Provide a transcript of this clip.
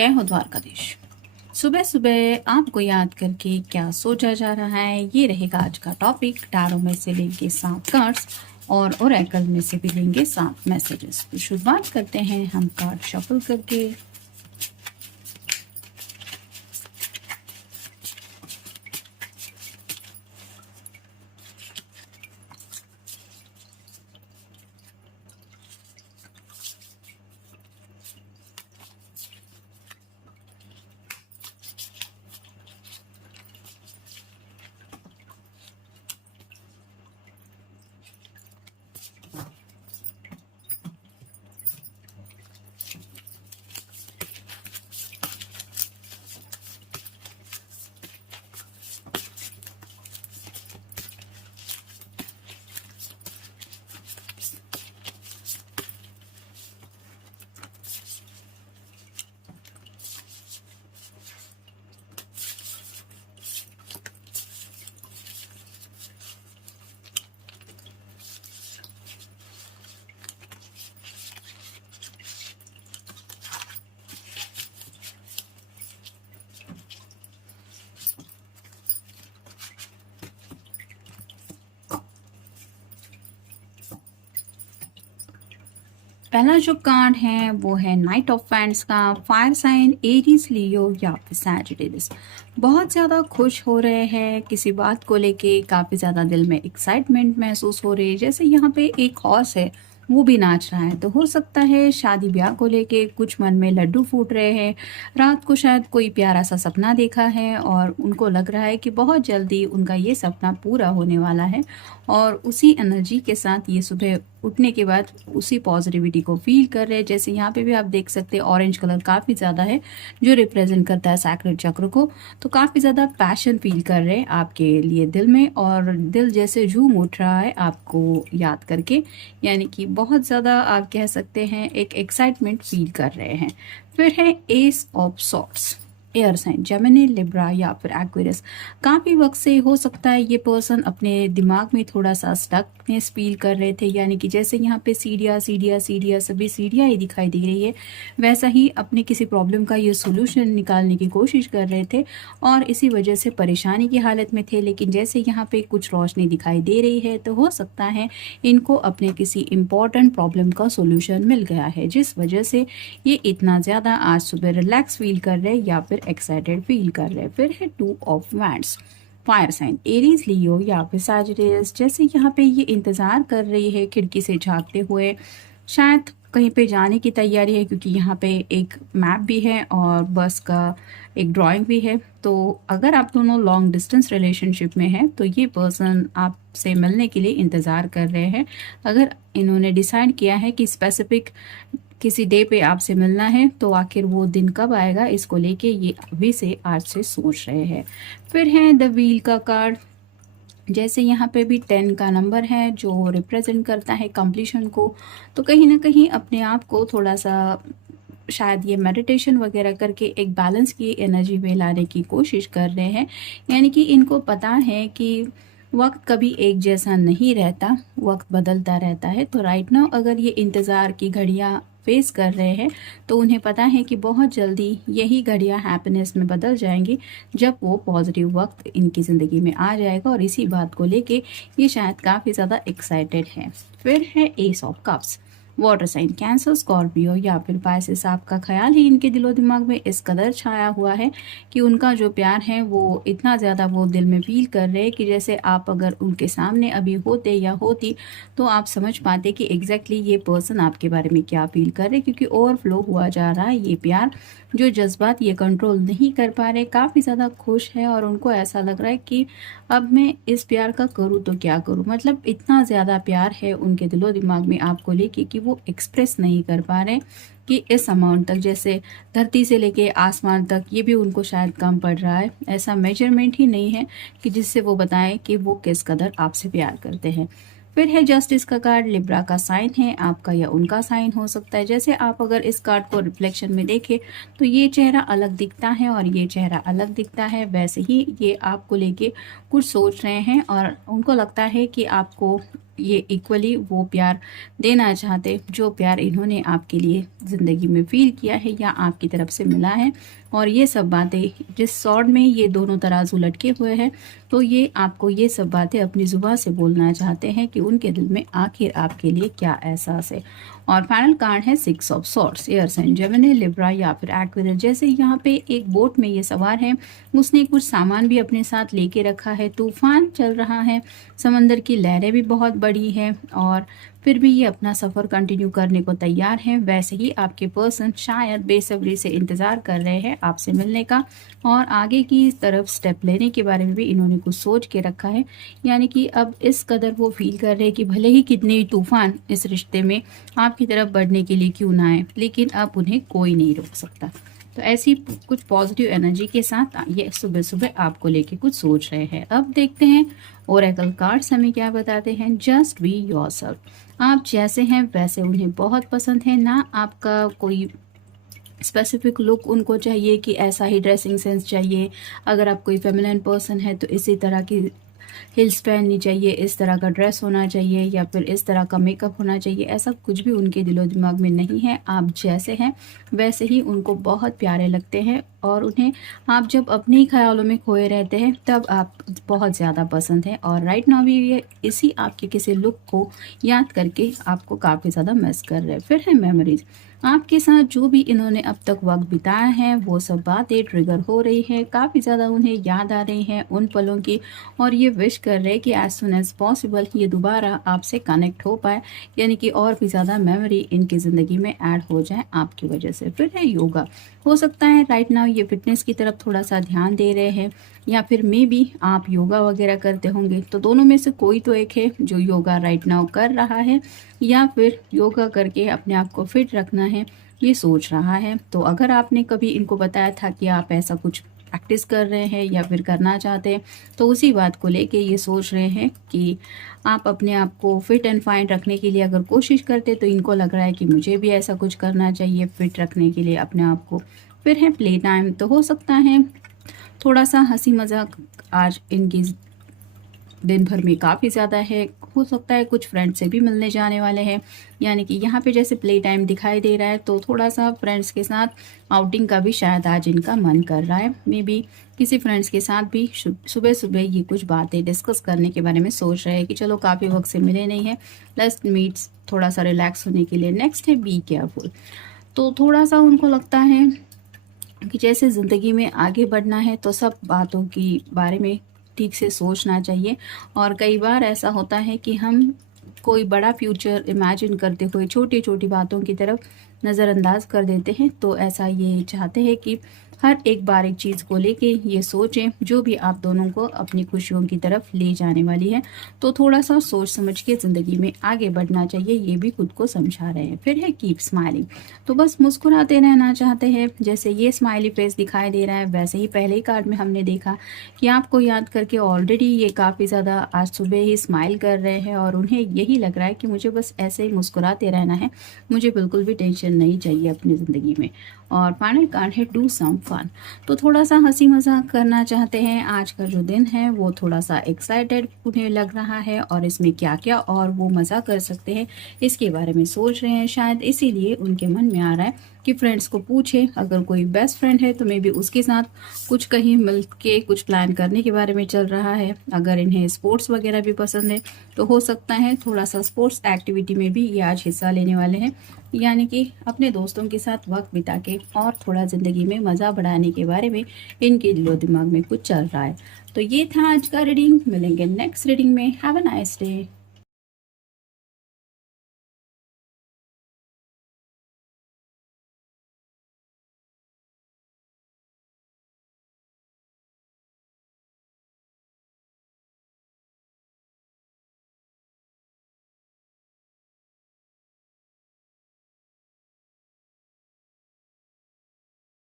जय हो द्वारकाधीश। सुबह सुबह आपको याद करके क्या सोचा जा रहा है, ये रहेगा आज का टॉपिक। टैरो में से लेंगे 7 कार्ड्स और ओरेकल में से भी लेंगे 7 मैसेजेस। तो शुरुआत करते हैं हम कार्ड शफल करके। पहला जो कार्ड है वो है नाइट ऑफ फैंड्स का। फायर साइन एरीज, लियो या फिर सैजिटेरियस बहुत ज़्यादा खुश हो रहे हैं किसी बात को लेके। काफ़ी ज़्यादा दिल में एक्साइटमेंट महसूस हो रही है। जैसे यहाँ पे एक हॉर्स है वो भी नाच रहा है, तो हो सकता है शादी ब्याह को लेके कुछ मन में लड्डू फूट रहे हैं। रात को शायद कोई प्यारा सा सपना देखा है और उनको लग रहा है कि बहुत जल्दी उनका ये सपना पूरा होने वाला है। और उसी एनर्जी के साथ ये सुबह उठने के बाद उसी पॉजिटिविटी को फील कर रहे हैं। जैसे यहाँ पे भी आप देख सकते हैं ऑरेंज कलर काफ़ी ज़्यादा है जो रिप्रेजेंट करता है सैक्रेड चक्र को। तो काफ़ी ज़्यादा पैशन फील कर रहे हैं आपके लिए दिल में, और दिल जैसे झूम उठ रहा है आपको याद करके। यानी कि बहुत ज़्यादा आप कह सकते हैं एक एक्साइटमेंट फील कर रहे हैं। फिर है ace of swords, air sign Gemini, Libra या फिर एक्वेरियस। काफ़ी वक्त से हो सकता है ये पर्सन अपने दिमाग में थोड़ा सा स्टकनेस फील कर रहे थे। यानी कि जैसे यहाँ पे सीढ़ियाँ सीढ़ियाँ सीढ़ियाँ सभी सीढ़ियाँ ही दिखाई दे रही है, वैसा ही अपने किसी प्रॉब्लम का ये सोल्यूशन निकालने की कोशिश कर रहे थे और इसी वजह से परेशानी की हालत में थे। लेकिन जैसे यहाँ पे कुछ रोशनी दिखाई दे रही है तो हो सकता है इनको अपने किसी इम्पॉर्टेंट प्रॉब्लम का सोल्यूशन मिल गया है, जिस वजह से ये इतना ज़्यादा आज सुबह रिलैक्स फील कर रहे हैं या फिर एक्साइटेड फील कर रहे हैं। फिर है 2 of wands, fire sign Aries, Leo या फिर सैजिटेरियस। जैसे यहाँ पे ये इंतज़ार कर रही है खिड़की से झांकते हुए, शायद कहीं पे जाने की तैयारी है क्योंकि यहाँ पे एक मैप भी है और बस का एक ड्राइंग भी है। तो अगर आप दोनों लॉन्ग डिस्टेंस रिलेशनशिप में हैं तो ये पर्सन आपसे मिलने के लिए इंतज़ार कर रहे हैं। अगर इन्होंने डिसाइड किया है कि स्पेसिफिक किसी डे पे आपसे मिलना है तो आखिर वो दिन कब आएगा इसको लेके ये अभी से आज से सोच रहे हैं। फिर है द व्हील का कार्ड। जैसे यहाँ पे भी 10 का नंबर है जो रिप्रेजेंट करता है कंप्लीशन को। तो कहीं ना कहीं अपने आप को थोड़ा सा शायद ये मेडिटेशन वगैरह करके एक बैलेंस की एनर्जी में लाने की कोशिश कर रहे हैं। यानी कि इनको पता है कि वक्त कभी एक जैसा नहीं रहता, वक्त बदलता रहता है। तो राइट नाउ अगर ये इंतज़ार की घड़ियाँ फेस कर रहे हैं तो उन्हें पता है कि बहुत जल्दी यही घड़ियाँ हैप्पीनेस में बदल जाएंगी जब वो पॉजिटिव वक्त इनकी ज़िंदगी में आ जाएगा। और इसी बात को लेके ये शायद काफ़ी ज़्यादा एक्साइटेड है। फिर है ace of cups, water sign Cancer, Scorpio या फिर पाइसेस। आपका ख्याल ही इनके दिलो दिमाग में इस कदर छाया हुआ है कि उनका जो प्यार है वो इतना ज़्यादा वो दिल में फील कर रहे हैं कि जैसे आप अगर उनके सामने अभी होते या होती तो आप समझ पाते कि एग्जैक्टली ये पर्सन आपके बारे में क्या फील कर रहे, क्योंकि ओवरफ्लो हुआ जा रहा है ये प्यार। जो जज्बात ये कंट्रोल नहीं कर पा रहे, काफ़ी ज़्यादा खुश है और उनको ऐसा लग रहा है कि अब मैं इस प्यार का करूँ तो क्या करूँ। मतलब इतना ज़्यादा प्यार है उनके दिलो दिमाग में आपको लेके कि वो एक्सप्रेस नहीं कर पा रहे कि इस अमाउंट तक, जैसे धरती से लेके आसमान तक, ये भी उनको शायद कम पड़ रहा है। ऐसा मेजरमेंट ही नहीं है कि जिससे वो बताएं कि वो किस कदर आपसे प्यार करते हैं। फिर है जस्टिस का कार्ड, लिब्रा का साइन है, आपका या उनका साइन हो सकता है। जैसे आप अगर इस कार्ड को रिफ्लेक्शन में देखें तो ये चेहरा अलग दिखता है और ये चेहरा अलग दिखता है, वैसे ही ये आपको लेके कुछ सोच रहे हैं और उनको लगता है कि आपको ये इक्वली वो प्यार देना चाहते जो प्यार इन्होंने आपके लिए ज़िंदगी में फील किया है या आपकी तरफ से मिला है। और ये सब बातें, जिस सॉर्ड में ये दोनों तराजू लटके हुए हैं, तो ये आपको ये सब बातें अपनी ज़ुबान से बोलना चाहते हैं कि उनके दिल में आखिर आपके लिए क्या एहसास है। और फाइनल कार्ड है 6 of swords, air sign Gemini, Libra या फिर एक्वेरियस। जैसे यहाँ पे एक बोट में ये सवार है, उसने कुछ सामान भी अपने साथ लेके रखा है, तूफान चल रहा है, समंदर की लहरें भी बहुत बड़ी है और फिर भी ये अपना सफ़र कंटिन्यू करने को तैयार हैं। वैसे ही आपके पर्सन शायद बेसब्री से इंतज़ार कर रहे हैं आपसे मिलने का और आगे की तरफ स्टेप लेने के बारे में भी इन्होंने कुछ सोच के रखा है। यानी कि अब इस कदर वो फील कर रहे हैं कि भले ही कितने तूफान इस रिश्ते में आपकी तरफ बढ़ने के लिए क्यों ना आए, लेकिन अब उन्हें कोई नहीं रोक सकता। तो ऐसी कुछ पॉजिटिव एनर्जी के साथ ये सुबह सुबह आपको लेके कुछ सोच रहे हैं। अब देखते हैं ओरेकल कार्ड्स हमें क्या बताते हैं। जस्ट बी योरसेल्फ, आप जैसे हैं वैसे उन्हें बहुत पसंद है। ना आपका कोई स्पेसिफिक लुक उनको चाहिए कि ऐसा ही ड्रेसिंग सेंस चाहिए, अगर आप कोई फेमिनिन पर्सन है तो इसी तरह की हिल्स पहननी चाहिए, इस तरह का ड्रेस होना चाहिए या फिर इस तरह का मेकअप होना चाहिए, ऐसा कुछ भी उनके दिलो दिमाग में नहीं है। आप जैसे हैं वैसे ही उनको बहुत प्यारे लगते हैं और उन्हें आप जब अपने ही ख्यालों में खोए रहते हैं तब आप बहुत ज़्यादा पसंद है। और राइट नाउ भी ये इसी आपके किसी लुक को याद करके आपको काफ़ी ज़्यादा मिस कर रहे हैं। फिर है मेमोरीज, आपके साथ जो भी इन्होंने अब तक वक्त बिताया है वो सब बातें ट्रिगर हो रही है, काफ़ी ज़्यादा उन्हें याद आ रही हैं उन पलों की और ये विश कर रहे हैं कि एज सुन एज पॉसिबल ये दोबारा आपसे कनेक्ट हो पाए, यानी कि और भी ज़्यादा मेमोरी इनकी ज़िंदगी में ऐड हो जाए आपकी वजह से। फिर है योगा, हो सकता है राइट नाउ ये फिटनेस की तरफ थोड़ा सा ध्यान दे रहे हैं या फिर मे बी आप योगा वगैरह करते होंगे, तो दोनों में से कोई तो एक है जो योगा राइट नाउ कर रहा है या फिर योगा करके अपने आप को फिट रखना है ये सोच रहा है। तो अगर आपने कभी इनको बताया था कि आप ऐसा कुछ प्रैक्टिस कर रहे हैं या फिर करना चाहते हैं, तो उसी बात को लेके ये सोच रहे हैं कि आप अपने आप को फिट एंड फाइन रखने के लिए अगर कोशिश करते तो इनको लग रहा है कि मुझे भी ऐसा कुछ करना चाहिए फिट रखने के लिए अपने आप को। फिर है प्ले टाइम, तो हो सकता है थोड़ा सा हंसी मजाक आज इनकी दिन भर में काफ़ी ज़्यादा है। हो सकता है कुछ फ्रेंड्स से भी मिलने जाने वाले हैं, यानी कि यहाँ पे जैसे प्ले टाइम दिखाई दे रहा है तो थोड़ा सा फ्रेंड्स के साथ आउटिंग का भी शायद आज इनका मन कर रहा है। मे बी किसी फ्रेंड्स के साथ भी सुबह सुबह ये कुछ बातें डिस्कस करने के बारे में सोच रहे हैं कि चलो काफ़ी वक्त से मिले नहीं है, लेट्स मीट्स थोड़ा सा रिलैक्स होने के लिए। नेक्स्ट है बी केयरफुल, तो थोड़ा सा उनको लगता है कि जैसे ज़िंदगी में आगे बढ़ना है तो सब बातों की बारे में ठीक से सोचना चाहिए। और कई बार ऐसा होता है कि हम कोई बड़ा फ्यूचर इमेजिन करते हुए छोटी छोटी बातों की तरफ नज़रअंदाज कर देते हैं। तो ऐसा ये चाहते हैं कि हर एक बार एक चीज़ को लेके ये सोचें जो भी आप दोनों को अपनी खुशियों की तरफ ले जाने वाली है, तो थोड़ा सा सोच समझ के ज़िंदगी में आगे बढ़ना चाहिए, ये भी खुद को समझा रहे हैं। फिर है कीप स्माइलिंग, तो बस मुस्कुराते रहना चाहते हैं। जैसे ये स्माइली फेस दिखाई दे रहा है वैसे ही पहले ही कार्ड में हमने देखा कि आपको याद करके ऑलरेडी ये काफ़ी ज़्यादा आज सुबह ही स्माइल कर रहे हैं और उन्हें यही लग रहा है कि मुझे बस ऐसे ही मुस्कुराते रहना है, मुझे बिल्कुल भी टेंशन नहीं चाहिए अपनी ज़िंदगी में। और फाइनल कार्ड है डू सम फन, तो थोड़ा सा हंसी मजाक करना चाहते हैं। आज का जो दिन है वो थोड़ा सा एक्साइटेड उन्हें लग रहा है और इसमें क्या क्या और वो मज़ा कर सकते हैं इसके बारे में सोच रहे हैं। शायद इसीलिए उनके मन में आ रहा है कि फ्रेंड्स को पूछे, अगर कोई बेस्ट फ्रेंड है तो मे बी उसके साथ कुछ कहीं मिल के कुछ प्लान करने के बारे में चल रहा है। अगर इन्हें स्पोर्ट्स वगैरह भी पसंद है तो हो सकता है थोड़ा सा स्पोर्ट्स एक्टिविटी में भी ये आज हिस्सा लेने वाले हैं, यानी कि अपने दोस्तों के साथ वक्त बिता के और थोड़ा ज़िंदगी में मज़ा बढ़ाने के बारे में इनके दिलो दिमाग में कुछ चल रहा है। तो ये था आज का रीडिंग, मिलेंगे नेक्स्ट रीडिंग में। Have a nice day.